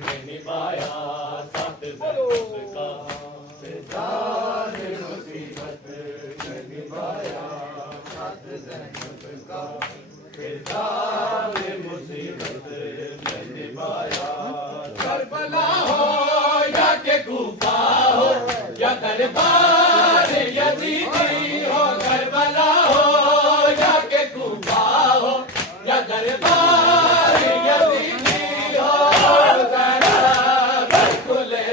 में निभाया साथ ज़ैनब का। फिज़ाने मुसीबत में निभाया साथ ज़ैनब का। फिज़ाने मुसीबत में निभाया। करबला हो या के कूफा हो या दरबार यजीदी हो, करबला हो या के कूफा हो या दरबार यजीदी हो, ज़ैनब खुले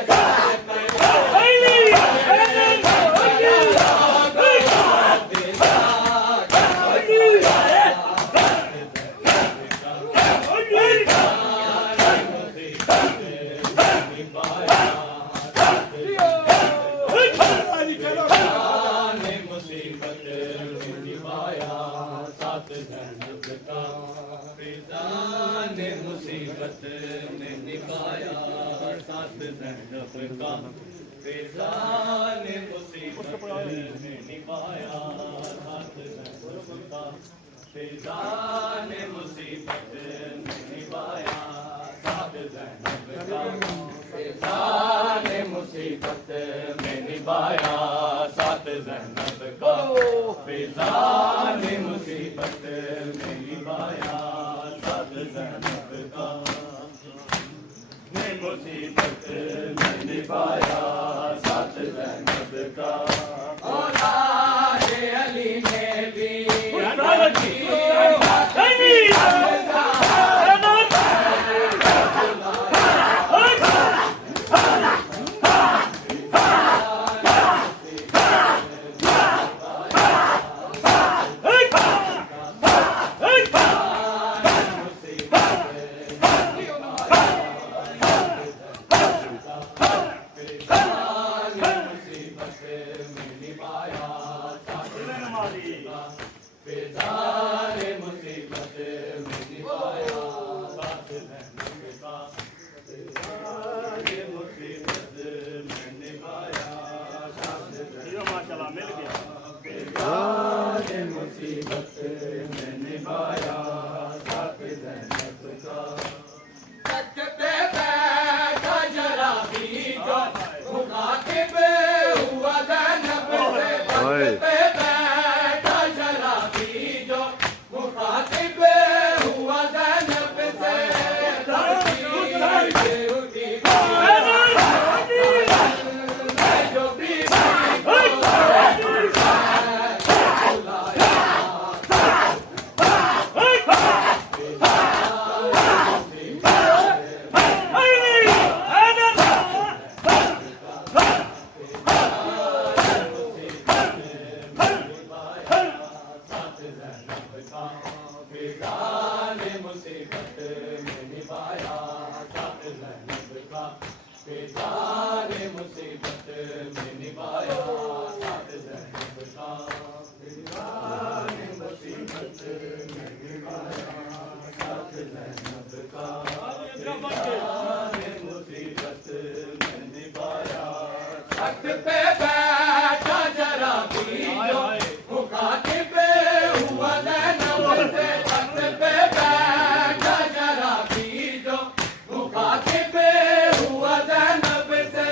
मुसीबत में निभाया साथ ज़ैनब का। फिज़ाने मुसीबत में निभाया साथ ज़ैनब का। फिज़ाने मुसीबत में निभाया साथ ज़ैनब का। फिज़ाने मुसीबत में निभाया साथ ज़ैनब का। फिज़ाने मुसीबत में निभाया साथ ज़ैनब का। मुसीबत में निभाया साथ ज़ैनब का। औलादे अली ने भी फिज़ाने मुसीबत में निभाया साथ ज़ैनब का। फिज़ाने मुसीबत में निभाया साथ ज़ैनब का। फिज़ाने मुसीबत में निभाया साथ ज़ैनब का। तख्त पे बैठा जरा भी जो मुखातिब हुआ ज़ैनब से। तख्त पे बैठा जरा भी जो मुखातिब हुआ ज़ैनब से। जो बीवी फिज़ाने मुसीबत में निभाया साथ ज़ैनब का। फिज़ाने मुसीबत में निभाया साथ ज़ैनब का। फिज़ाने मुसीबत में निभाया साथ ज़ैनब का। फिज़ाने मुसीबत में निभाया। तख्त पे बैठा जरा भी जो मुखातिब हुआ ज़ैनब से। तख्त पे बैठा जरा भी जो मुखातिब हुआ ज़ैनब से।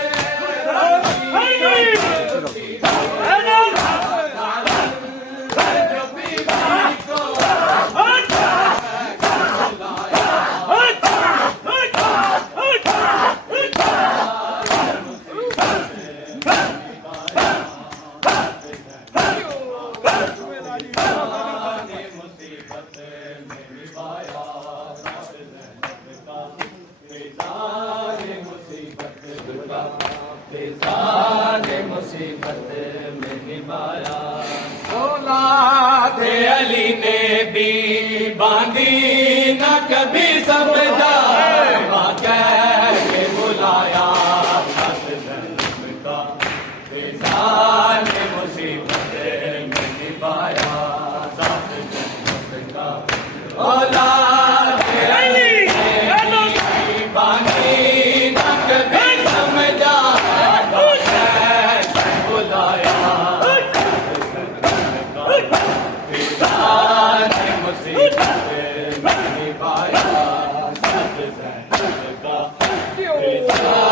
Krishna